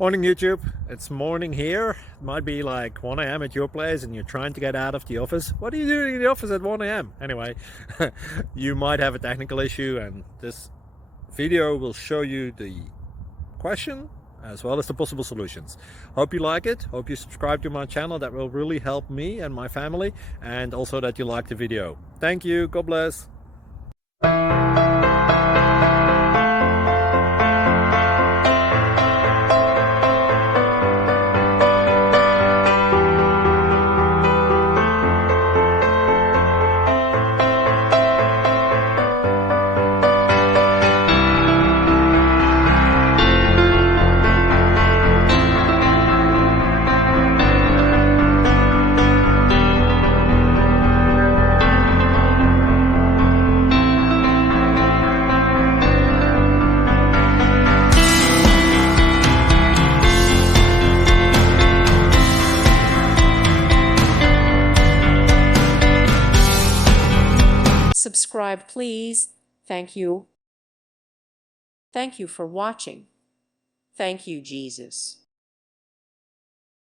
Morning YouTube, it's morning here. It might be like 1 a.m. at your place and you're trying to get out of the office. What are you doing in the office at 1 a.m.? Anyway, you might have a technical issue and this video will show you the question as well as the possible solutions. Hope you like it, hope you subscribe to my channel. That will really help me and my family, and also that you like the video. Thank you, God bless. Subscribe, please. Thank you. Thank you for watching. Thank you, Jesus.